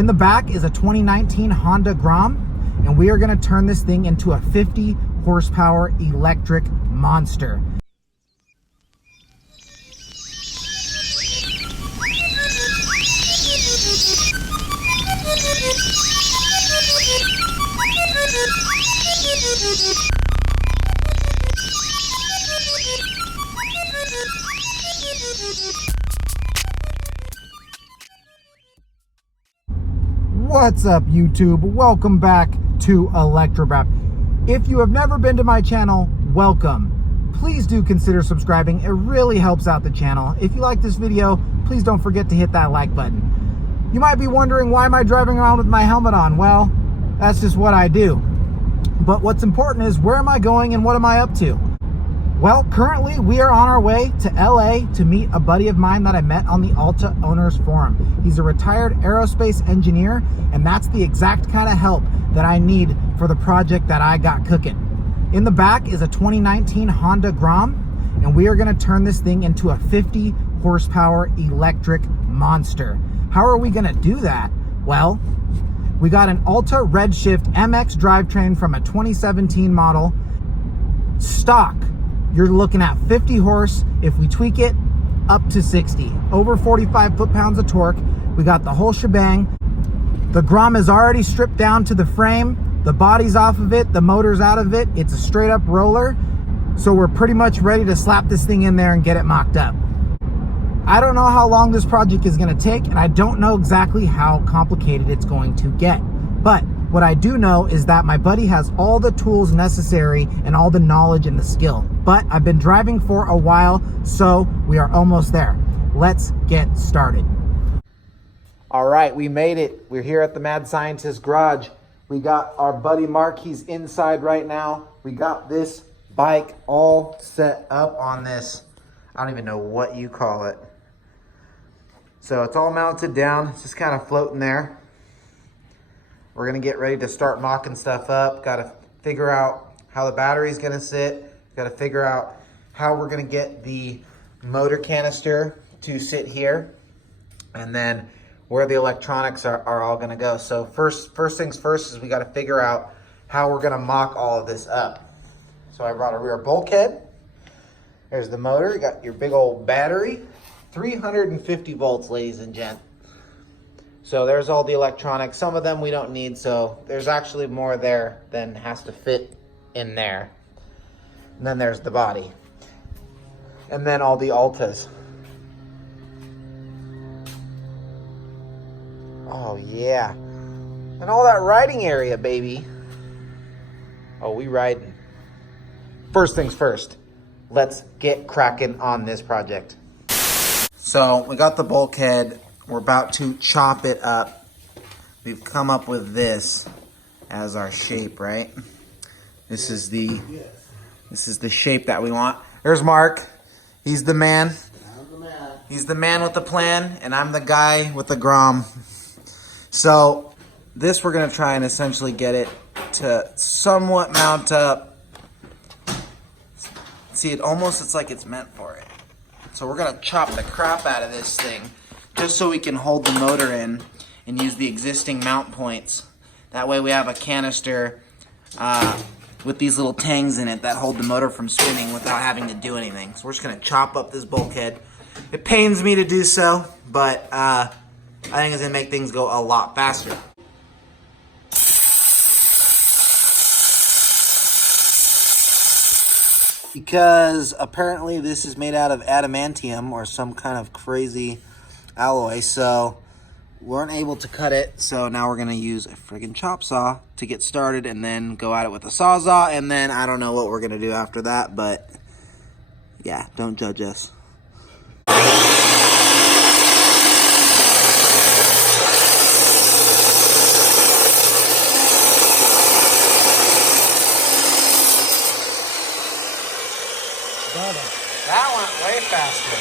In the back is a 2019 Honda Grom, and we are going to turn this thing into a 50 horsepower electric monster. What's up, YouTube? Welcome back to Electrom. If you have never been to my channel, welcome. Please do consider subscribing. It really helps out the channel. If you like this video, please don't forget to hit that like button. You might be wondering, why am I driving around with my helmet on? Well, that's just what I do. But what's important is, where am I going and what am I up to? Well, currently we are on our way to LA to meet a buddy of mine that I met on the Alta Owners Forum. He's a retired aerospace engineer, and that's the exact kind of help that I need for the project that I got cooking. In the back is a 2019 Honda Grom, and we are going to turn this thing into a 50 horsepower electric monster. How are we going to do that? Well, we got an Alta Redshift MX drivetrain from a 2017 model, stock. You're looking at 50 horse. If we tweak it, up to 60. Over 45 foot-pounds of torque. We got the whole shebang. The Grom is already stripped down to the frame. The body's off of it. The motor's out of it. It's a straight-up roller. So we're pretty much ready to slap this thing in there and get it mocked up. I don't know how long this project is going to take, and I don't know exactly how complicated it's going to get. But what I do know is that my buddy has all the tools necessary and all the knowledge and the skill. But I've been driving for a while, so we are almost there. Let's get started. All right, we made it. We're here at the Mad Scientist garage. We got our buddy Mark. He's inside right now. We got this bike all set up on this, I don't even know what you call it. So it's all mounted down. It's just kind of floating there. We're gonna get ready to start mocking stuff up. Gotta figure out how the battery's gonna sit. Gotta figure out how we're gonna get the motor canister to sit here. And then where the electronics are all gonna go. So first things first is we gotta figure out how we're gonna mock all of this up. So I brought a rear bulkhead. There's the motor. You got your big old battery. 350 volts, ladies and gents. So there's all the electronics. Some of them we don't need, so there's actually more there than has to fit in there. And then there's the body. And then all the Altas. Oh yeah. And all that riding area, baby. Oh, we riding. First things first, let's get cracking on this project. So we got the bulkhead. We're about to chop it up. We've come up with this as our shape, right? This is the shape that we want. There's Mark. He's the man. I'm the man. He's the man with the plan, and I'm the guy with the Grom. So this, we're gonna try and essentially get it to somewhat mount up. See, it's like it's meant for it. So we're gonna chop the crap out of this thing, just so we can hold the motor in and use the existing mount points. That way we have a canister with these little tangs in it that hold the motor from spinning without having to do anything. So we're just gonna chop up this bulkhead. It pains me to do so, but I think it's gonna make things go a lot faster. Because apparently this is made out of adamantium or some kind of crazy alloy, so we weren't able to cut it. So now we're gonna use a friggin' chop saw to get started, and then go at it with a sawzall, and then I don't know what we're gonna do after that, but yeah, don't judge us. That went way faster.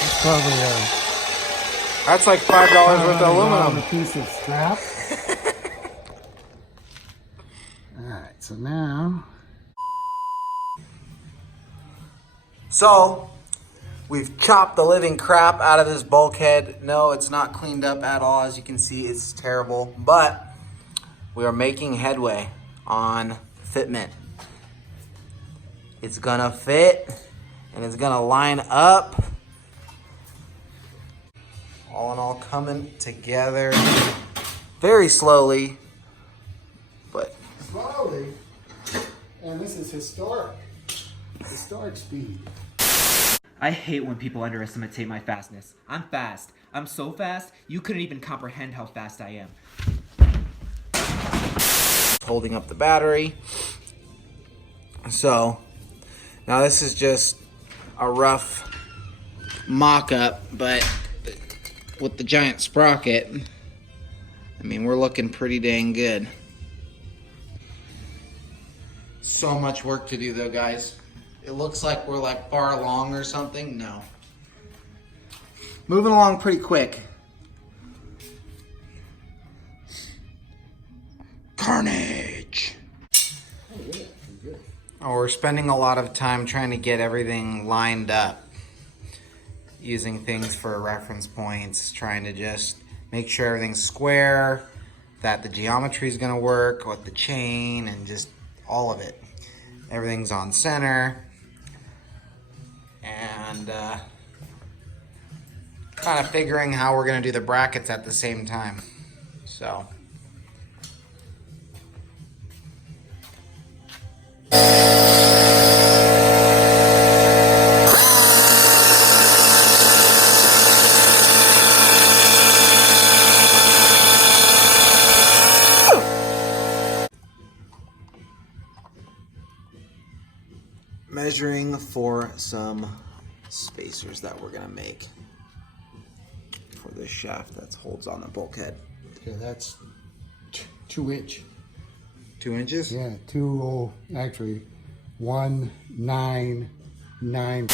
That's probably that's like $5 worth of aluminum. A piece of scrap. All right, so now So, we've chopped the living crap out of this bulkhead. No, it's not cleaned up at all. As you can see, it's terrible. But we are making headway on fitment. It's gonna fit and it's gonna line up. All in all, coming together very slowly, but slowly. And this is historic speed. I hate when people underestimate my fastness. I'm fast. I'm so fast, you couldn't even comprehend how fast I am. Holding up the battery. So, now this is just a rough mock-up, but with the giant sprocket, I mean, we're looking pretty dang good. So much work to do though, guys. It looks like we're like far along or something. No. Moving along pretty quick. Carnage. Oh, we're spending a lot of time trying to get everything lined up. Using things for reference points, trying to just make sure everything's square, that the geometry is going to work with the chain and just all of it. Everything's on center. And kind of figuring how we're going to do the brackets at the same time. So. Measuring for some spacers that we're gonna make for this shaft that holds on the bulkhead. Okay, that's 2 inch. 2 inches? Yeah, actually 199.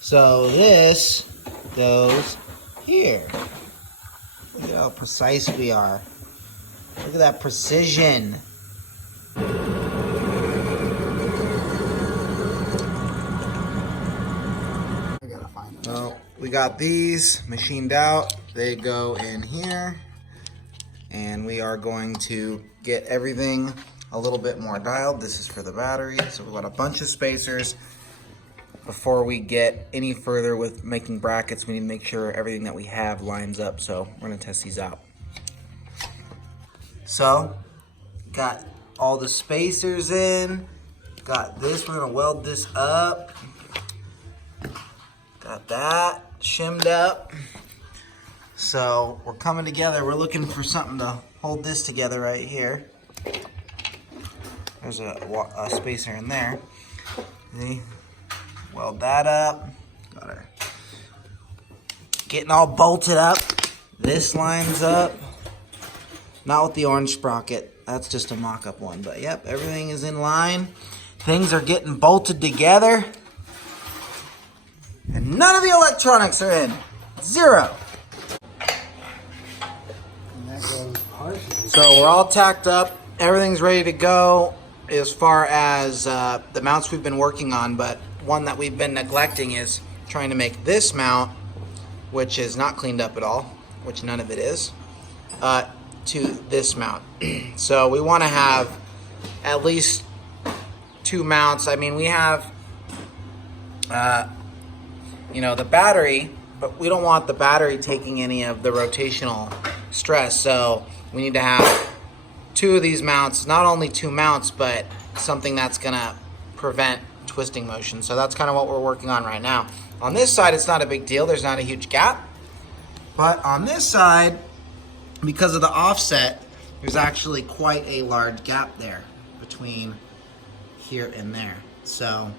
So this goes here. Look at how precise we are. Look at that precision. I gotta find them. Well, we got these machined out. They go in here. And we are going to get everything a little bit more dialed. This is for the battery. So we've got a bunch of spacers. Before we get any further with making brackets, we need to make sure everything that we have lines up. So we're gonna test these out. So, got all the spacers in. Got this, we're gonna weld this up. Got that shimmed up. So we're coming together. We're looking for something to hold this together right here. There's a spacer in there. See? Weld that up. Got her getting all bolted up. This lines up. Not with the orange sprocket. That's just a mock-up one. But yep, everything is in line. Things are getting bolted together. And none of the electronics are in. Zero. And that goes partially. So we're all tacked up. Everything's ready to go as far as the mounts we've been working on. But one that we've been neglecting is trying to make this mount, which is not cleaned up at all, which none of it is, to this mount. So we want to have at least 2 mounts. I mean, we have, you know, the battery, but we don't want the battery taking any of the rotational stress. So we need to have 2 of these mounts, not only 2 mounts, but something that's gonna prevent twisting motion. So that's kind of what we're working on right now. On this side, it's not a big deal. There's not a huge gap. But on this side, because of the offset, there's actually quite a large gap there between here and there. So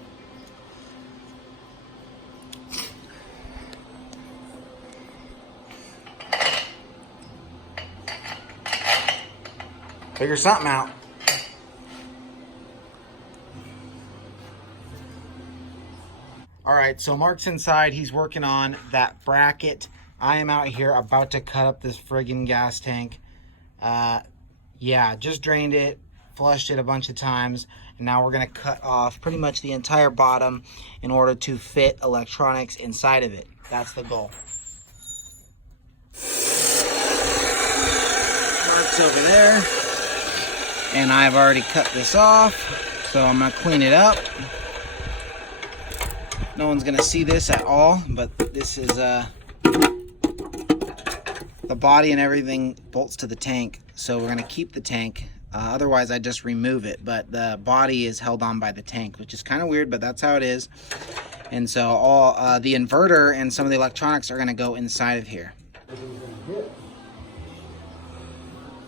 figure something out. All right, so Mark's inside. He's working on that bracket. I am out here about to cut up this friggin' gas tank. Yeah, just drained it, flushed it a bunch of times, and now we're gonna cut off pretty much the entire bottom in order to fit electronics inside of it. That's the goal. Mark's over there, and I've already cut this off, so I'm gonna clean it up. No one's gonna see this at all, but this is the body and everything bolts to the tank, so we're gonna keep the tank. Otherwise I just remove it, but the body is held on by the tank, which is kind of weird, but that's how it is. And so all the inverter and some of the electronics are gonna go inside of here.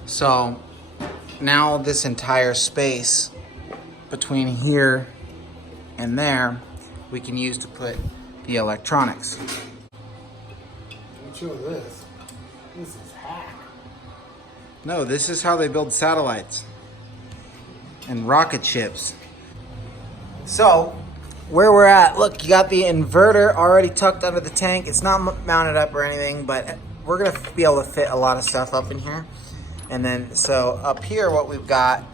So now this entire space between here and there we can use to put the electronics. Let me show this. This is hack. No, this is how they build satellites and rocket ships. So, where we're at, look, you got the inverter already tucked under the tank. It's not mounted up or anything, but we're gonna be able to fit a lot of stuff up in here. And then, so up here, what we've got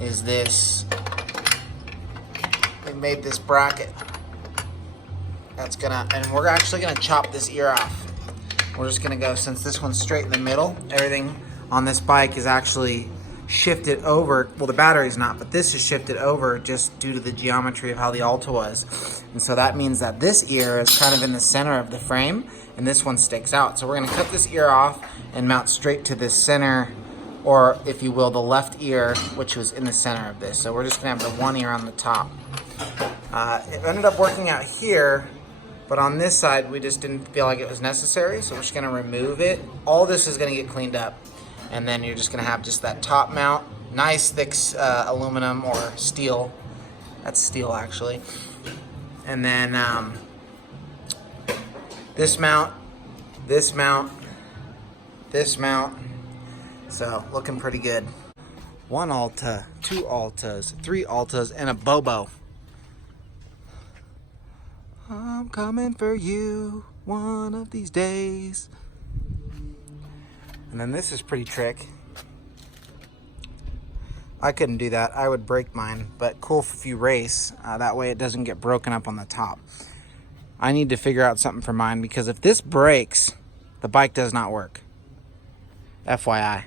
is this, we made this bracket. That's gonna, and we're actually gonna chop this ear off. We're just gonna go, since this one's straight in the middle, everything on this bike is actually shifted over. Well, the battery's not, but this is shifted over just due to the geometry of how the Alta was. And so that means that this ear is kind of in the center of the frame, and this one sticks out. So we're gonna cut this ear off and mount straight to this center, or if you will, the left ear, which was in the center of this. So we're just gonna have the one ear on the top. It ended up working out here, but on this side, we just didn't feel like it was necessary, so we're just gonna remove it. All this is gonna get cleaned up, and then you're just gonna have just that top mount, nice thick aluminum or steel. That's steel, actually. And then this mount, this mount, this mount. So, looking pretty good. One Alta, two Altas, three Altas, and a Bobo. I'm coming for you one of these days. And then this is pretty trick. I couldn't do that. I would break mine, but cool if you race. That way it doesn't get broken up on the top. I need to figure out something for mine, because if this breaks, the bike does not work. FYI.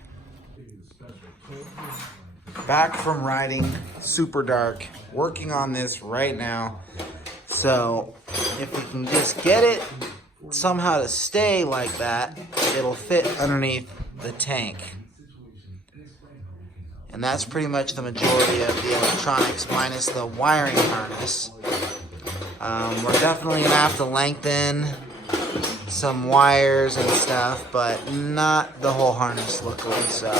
Back from riding super dark, working on this right now. So if we can just get it somehow to stay like that, it'll fit underneath the tank. And that's pretty much the majority of the electronics, minus the wiring harness. We're definitely gonna have to lengthen some wires and stuff, but not the whole harness, luckily. So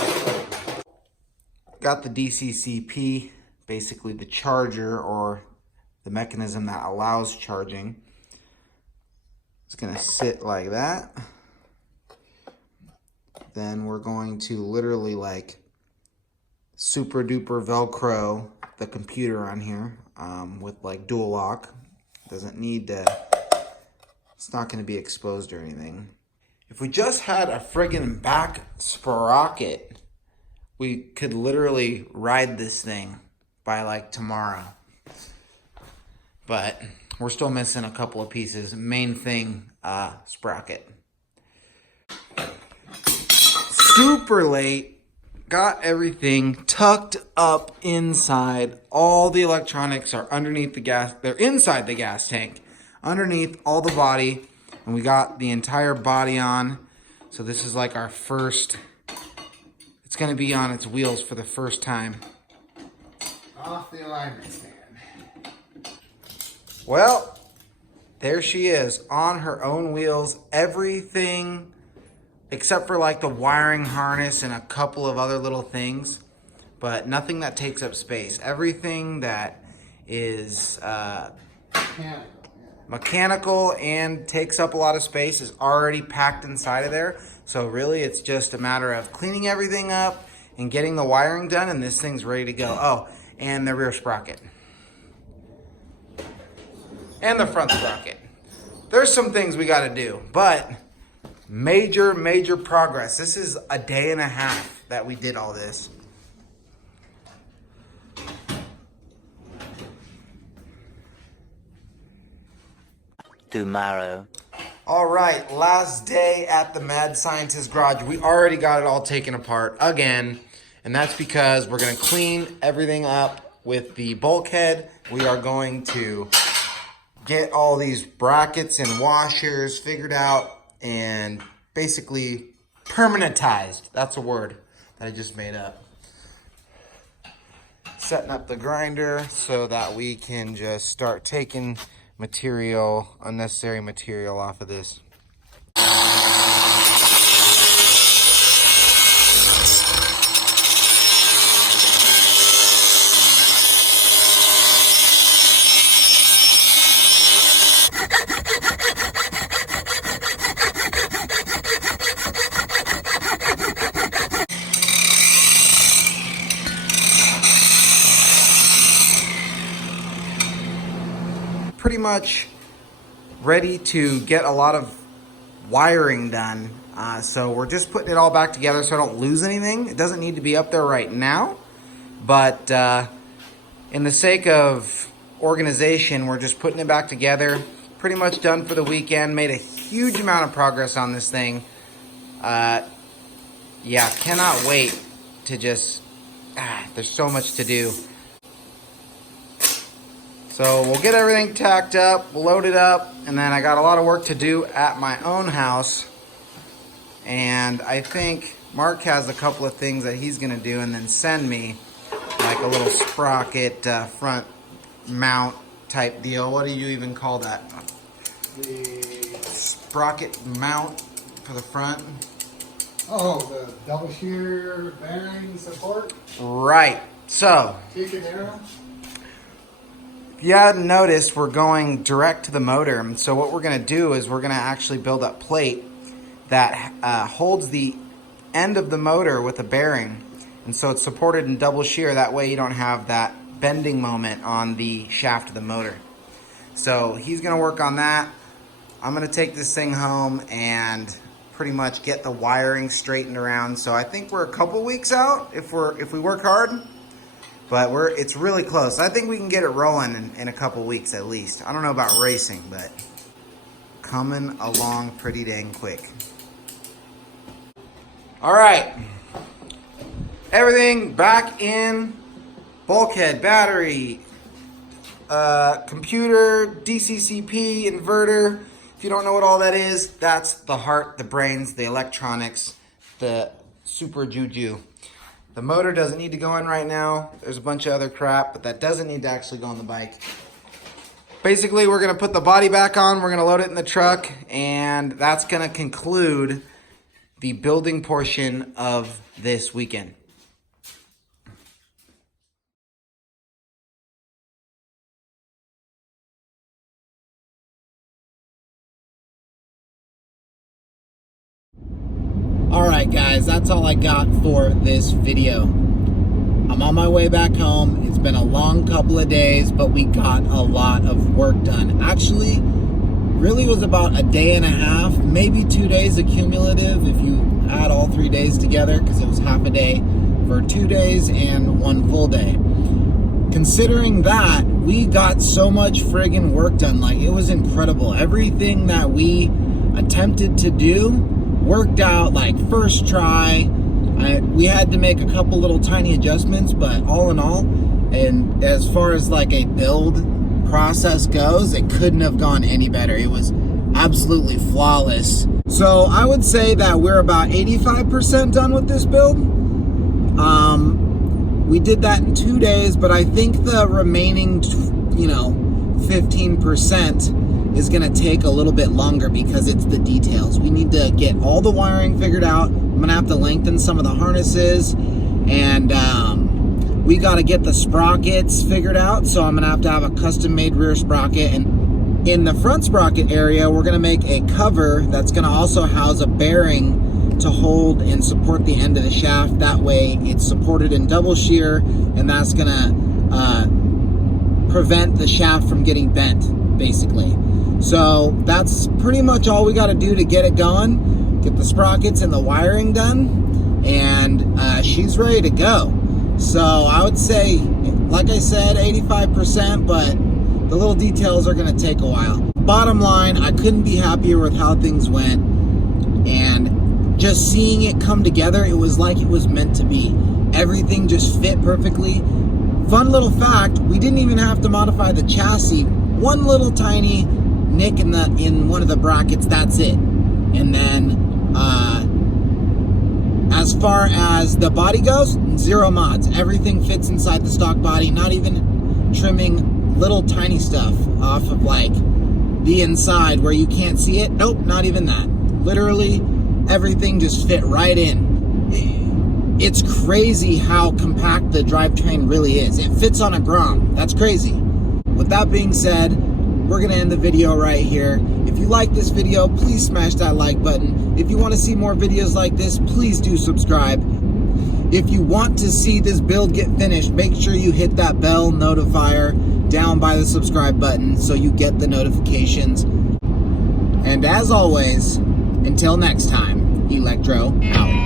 got the DCCP, basically the charger, or the mechanism that allows charging. It's gonna sit like that. Then we're going to literally like super duper Velcro the computer on here with like dual lock. Doesn't need to, it's not gonna be exposed or anything. If we just had a friggin' back sprocket, we could literally ride this thing by like tomorrow. But we're still missing a couple of pieces. Main thing, sprocket. Super late. Got everything tucked up inside. All the electronics are underneath the gas. They're inside the gas tank, underneath all the body. And we got the entire body on. So this is like our first, it's gonna be on its wheels for the first time. Off the alignment stand. Well, there she is on her own wheels. Everything except for like the wiring harness and a couple of other little things, but nothing that takes up space. Everything that is mechanical and takes up a lot of space is already packed inside of there. So really it's just a matter of cleaning everything up and getting the wiring done, and this thing's ready to go. Oh, and the rear sprocket. and the front sprocket. There's some things we got to do, but major progress. This is a day and a half that we did all this. Tomorrow. All right, last day at the Mad Scientist garage. We already got it all taken apart again, and that's because we're gonna clean everything up with the bulkhead. We are going to get all these brackets and washers figured out and basically permanentized. That's a word that I just made up. Setting up the grinder so that we can just start taking material, unnecessary material off of this. Pretty much ready to get a lot of wiring done. So we're just putting it all back together so I don't lose anything. It doesn't need to be up there right now, but in the sake of organization, we're just putting it back together. Pretty much done for the weekend. Made a huge amount of progress on this thing. Yeah, cannot wait to just, there's so much to do. So we'll get everything tacked up, we'll load it up, and then I got a lot of work to do at my own house. And I think Mark has a couple of things that he's gonna do and then send me, like a little sprocket front mount type deal. What do you even call that? The Sprocket mount for the front. the double shear bearing support. Right, so Kick and arrow. if you hadn't noticed, we're going direct to the motor. And so what we're going to do is we're going to actually build a plate that holds the end of the motor with a bearing. And so it's supported in double shear. That way you don't have that bending moment on the shaft of the motor. So he's going to work on that. I'm going to take this thing home and pretty much get the wiring straightened around. So I think we're a couple weeks out if we work hard. But it's really close. I think we can get it rolling in a couple weeks at least. I don't know about racing, but coming along pretty dang quick. All right. Everything back in. Bulkhead, battery, computer, DCCP, inverter. If you don't know what all that is, that's the heart, the brains, the electronics, the super juju. The motor doesn't need to go in right now. There's a bunch of other crap, but that doesn't need to actually go on the bike. Basically, we're gonna put the body back on, we're gonna load it in the truck, and that's gonna conclude the building portion of this weekend. Alright guys, that's all I got for this video. I'm on my way back home. It's been a long couple of days, but we got a lot of work done. Actually, really was about a day and a half, maybe 2 days accumulative if you add all 3 days together, because it was half a day for 2 days and 1 full day. Considering that, we got so much friggin' work done. Like, it was incredible. Everything that we attempted to do worked out like first try. We had to make a couple little tiny adjustments, but all in all, and as far as like a build process goes, it couldn't have gone any better. It was absolutely flawless. So I would say that we're about 85% done with this build. We did that in 2 days, but I think the remaining 15% is gonna take a little bit longer because it's the details. We need to get all the wiring figured out. I'm gonna have to lengthen some of the harnesses, and we gotta get the sprockets figured out. So I'm gonna have a custom made rear sprocket, and in the front sprocket area, we're gonna make a cover that's gonna also house a bearing to hold and support the end of the shaft. That way it's supported in double shear, and that's gonna prevent the shaft from getting bent. basically. So that's pretty much all we got to do to get it going, get the sprockets and the wiring done, and she's ready to go. So I would say, like I said, 85%, but the little details are going to take a while. Bottom line, I couldn't be happier with how things went, and just seeing it come together, it was like it was meant to be. Everything just fit perfectly. Fun little fact, we didn't even have to modify the chassis. One little tiny nick in one of the brackets, that's it. And then as far as the body goes, zero mods. Everything fits inside the stock body, not even trimming little tiny stuff off of like the inside where you can't see it. Nope, not even that. Literally everything just fit right in. It's crazy how compact the drivetrain really is. It fits on a Grom. That's crazy. With that being said, we're gonna end the video right here. If you like this video, please smash that like button. If you want to see more videos like this, please do subscribe. If you want to see this build get finished, make sure you hit that bell notifier down by the subscribe button so you get the notifications. And as always, until next time, Electro out.